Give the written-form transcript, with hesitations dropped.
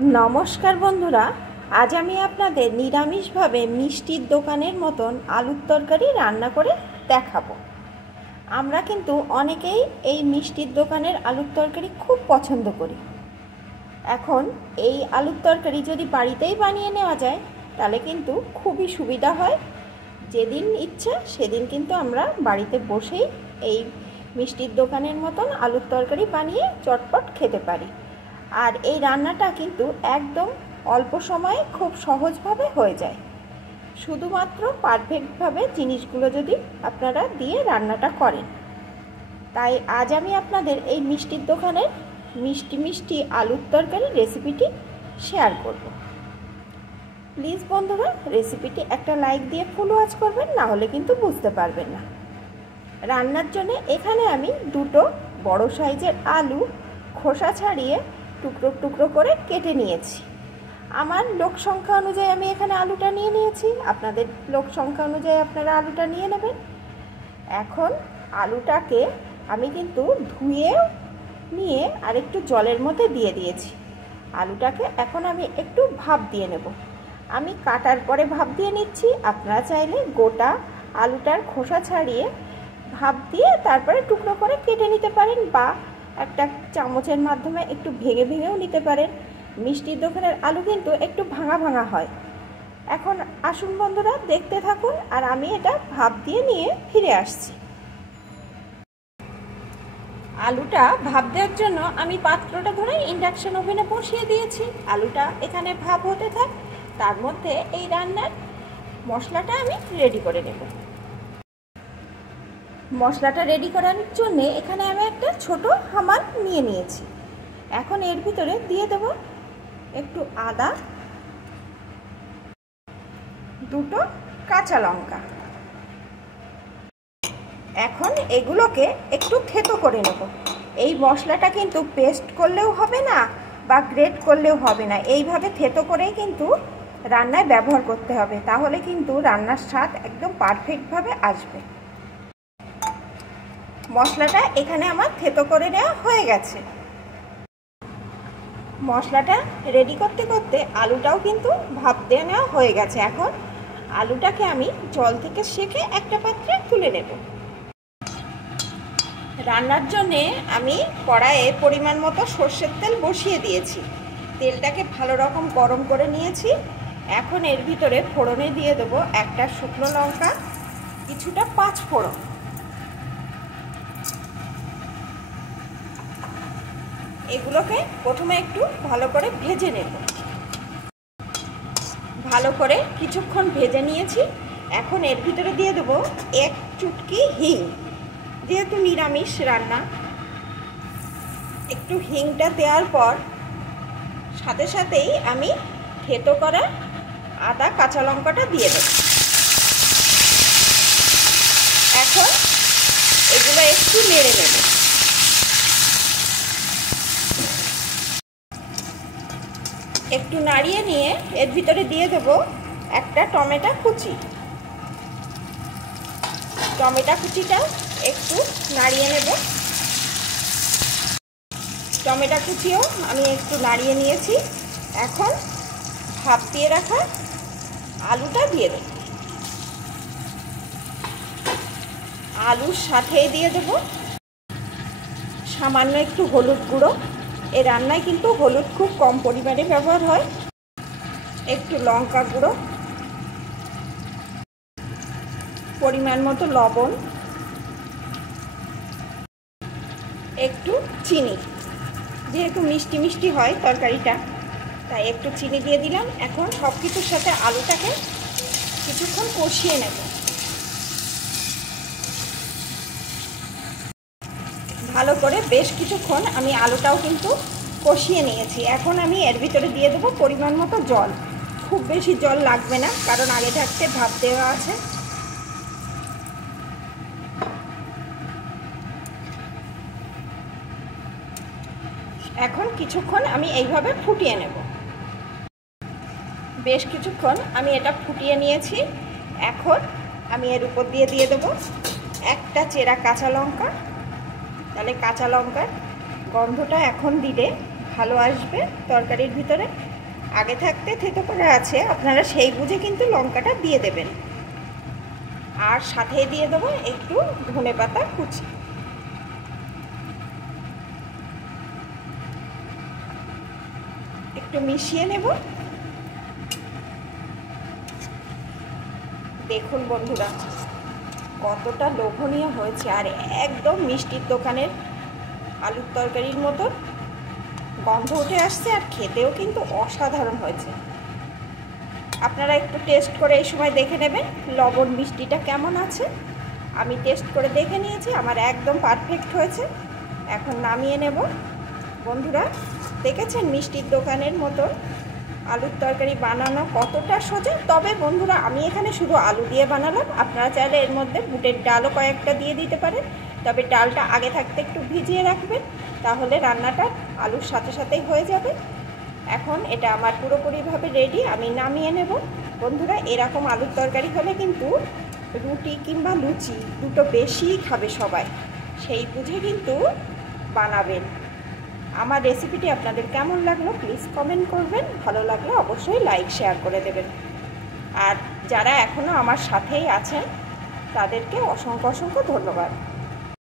नमस्कार बंधुरा आज आमी आपनादेर निरामिषभावे मिष्टिर दोकानेर मतन आलुर तरकारी रान्ना करे देखाबो। आमरा किन्तु अनेकेई एई मिष्टिर दोकानेर आलुर तरकारी खूब पछंद करी। एखन एई आलुर तरकारी यदि बाड़ीतेई बानिये नेওয়া যায় ताहले किन्तु खूबই सुविधा हय। जेदिन इच्छा सेदिन किन्तु आमरा बाड़ीते बसेई एई मिष्टिर दोकानेर मतन आलुर तरकारी बानिये चटपट खेते पारी। और ये रान्नाटा किन्तु एकदम अल्प समय खूब सहज भावे हो जाए। शुधुमात्र पारफेक्ट भावे जिनिसगुलो यदि आपनारा दिए रान्नाटा करें। ताई आज आमी आपनादेर एई मिष्टिर दोकानेर मिष्टि मिष्टि आलुर तरकारी रेसिपिटी शेयर करब। प्लिज बंधुरा रेसिपिटी एकटा लाइक दिए फुल वाच करबेन, ना होले किन्तु बुझते पारबेन ना। रान्नार जोन्नो एखाने आमी दुटो बड़ो साइजेर आलू खोसा छाड़िए टुकरो टुकरो करे केटे निয়েছি। আমার লোক সংখ্যা অনুযায়ী আমি এখানে আলুটা নিয়ে নিয়েছি। আপনাদের লোক সংখ্যা অনুযায়ী আপনারা আলুটা নিয়ে নেবেন। এখন আলুটাকে আমি কিন্তু ধুয়ে নিয়ে আর একটু জলের মধ্যে দিয়ে দিয়েছি। আলুটাকে এখন আমি একটু ভাপ দিয়ে নেব। আমি কাটার পরে ভাপ দিয়ে নিচ্ছি। আপনারা চাইলে গোটা আলুটার খোসা ছাড়িয়ে ভাপ দিয়ে তারপরে টুকরো করে কেটে নিতে পারেন বা একটা চামচের মাধ্যমে একটু ভেঙে ভেঙেও নিতে পারেন। মিষ্টির দোকানের আলু কিন্তু একটু ভাঙা ভাঙা হয়। এখন আসুন বন্ধুরা দেখতে থাকুন আর আমি এটা ভাপ দিয়ে নিয়ে ফিরে আসছি। আলুটা ভাপ দেওয়ার জন্য আমি পাত্রটা ধরে ইন্ডাকশন ওভেনে বসিয়ে দিয়েছি। আলুটা এখানে ভাপ হতে থাক, তার মধ্যে এই রান্নার মশলাটা আমি রেডি করে নেব। মশলাটা রেডি করার জন্য এখানে আমি একটা ছোট হামাল নিয়ে নিয়েছি। এখন এর ভিতরে দিয়ে দেব একটু আদা, দুটো কাঁচা লঙ্কা। এখন এগুলোকে একটু থেতো করে নেব। এই মশলাটা কিন্তু পেস্ট করলেও হবে না বা গ্রেট করলেও হবে না, এইভাবে থেতো করেই কিন্তু রান্নায় ব্যবহার করতে হবে, তাহলে কিন্তু রান্নার স্বাদ একদম পারফেক্টভাবে আসবে। মশলাটা এখানে আমার থেতো করে নেওয়া হয়ে গেছে। মশলাটা রেডি করতে করতে আলুটাও কিন্তু ভাপ দিয়ে নেওয়া হয়ে গেছে। এখন আলুটাকে আমি জল থেকে সেঁকে একটা পাত্রে তুলে নেব। রান্নার জন্যে আমি কড়াইয়ে পরিমাণ মতো সর্ষের তেল বসিয়ে দিয়েছি। তেলটাকে ভালো রকম গরম করে নিয়েছি। এখন এর ভিতরে ফোড়নে দিয়ে দেব একটা শুকনো লঙ্কা, কিছুটা পাঁচ ফোড়ন। এগুলোকে প্রথমে একটু ভালো করে ভেজে নেব। ভালো করে কিছুক্ষণ ভেজে নিয়েছি। এখন এর ভিতরে দিয়ে দেব এক চুটকি হিং। যেহেতু নিরামিষ রান্না, একটু হিংটা দেওয়ার পর সাথে সাথেই আমি থেতো করা আদা কাঁচা লঙ্কাটা দিয়ে দেব। এখন এগুলো একটু নেড়ে নেব। একটু নাড়িয়ে নিয়ে এর ভিতরে দিয়ে দেব একটা টমেটো কুচি। টমেটো কুচিটা একটু নাড়িয়ে নেব। টমেটো কুচিও আমি একটু নাড়িয়ে নিয়েছি। এখন ভাপ দিয়ে রাখা আলুটা দিয়ে দেব। আলুর সাথেই দিয়ে দেব সামান্য একটু হলুদ গুঁড়ো। এই রান্নায় কিন্তু হলুদ খুব কম পরিমাণে ব্যবহার হয়। একটু লঙ্কা গুঁড়ো, পরিমাণ মতো লবণ, একটু চিনি। যেহেতু মিষ্টি মিষ্টি হয় তরকারিটা, তাই একটু চিনি দিয়ে দিলাম। এখন সব কিছুর সাথে আলুটাকে কিছুক্ষণ কষিয়ে নেব। ভালো করে বেশ কিছুক্ষণ আমি আলুটাও কিন্তু কষিয়ে নিয়েছি। এখন আমি এর ভিতরে দিয়ে দেবো পরিমাণ মতো জল। খুব বেশি জল লাগবে না, কারণ আগে থাকতে ভাপ দেওয়া আছে। এখন কিছুক্ষণ আমি এইভাবে ফুটিয়ে নেব। বেশ কিছুক্ষণ আমি এটা ফুটিয়ে নিয়েছি। এখন আমি এর উপর দিয়ে দেবো একটা চেরা কাঁচা লঙ্কা। তাহলে কাঁচা লঙ্কার গন্ধটা এখন দিলে ভালো আসবে তরকারির ভিতরে। আগে থাকতে থেতো করা আছে, আপনারা সেই বুঝে কিন্তু লঙ্কাটা দিয়ে দেবেন। আর সাথে দিয়ে দেবো একটু ধনেপাতা কুচি। একটু মিশিয়ে নেব। দেখুন বন্ধুরা কতটা লোভনীয় হয়েছে, আর একদম মিষ্টির দোকানের আলুর তরকারির মতো গন্ধ উঠে আসছে, আর খেতেও কিন্তু অসাধারণ হয়েছে। আপনারা একটু টেস্ট করে এই সময় দেখে নেবেন লবণ মিষ্টিটা কেমন আছে। আমি টেস্ট করে দেখে নিয়েছি, আমার একদম পারফেক্ট হয়েছে। এখন নামিয়ে নেব। বন্ধুরা দেখেছেন মিষ্টির দোকানের মতো আলুর তরকারি বানানো কতটা সোজা। তবে বন্ধুরা আমি এখানে শুধু আলু দিয়ে বানালাম, আপনারা চাইলে এর মধ্যে বুটের ডালও কয়েকটা দিয়ে দিতে পারেন। তবে ডালটা আগে থাকতে একটু ভিজিয়ে রাখবেন, তাহলে রান্নাটা আলুর সাথে সাথেই হয়ে যাবে। এখন এটা আমার পুরোপুরিভাবে রেডি, আমি নামিয়ে নেব। বন্ধুরা এরকম আলুর তরকারি হলে কিন্তু রুটি কিংবা লুচি দুটো বেশিই খাবে সবাই, সেই বুঝে কিন্তু বানাবেন। আমার রেসিপিটি আপনাদের কেমন লাগলো প্লিজ কমেন্ট করবেন, ভালো লাগলে অবশ্যই লাইক শেয়ার করে দেবেন। আর যারা এখনও আমার সাথেই আছেন তাদেরকে অসংখ্য অসংখ্য ধন্যবাদ।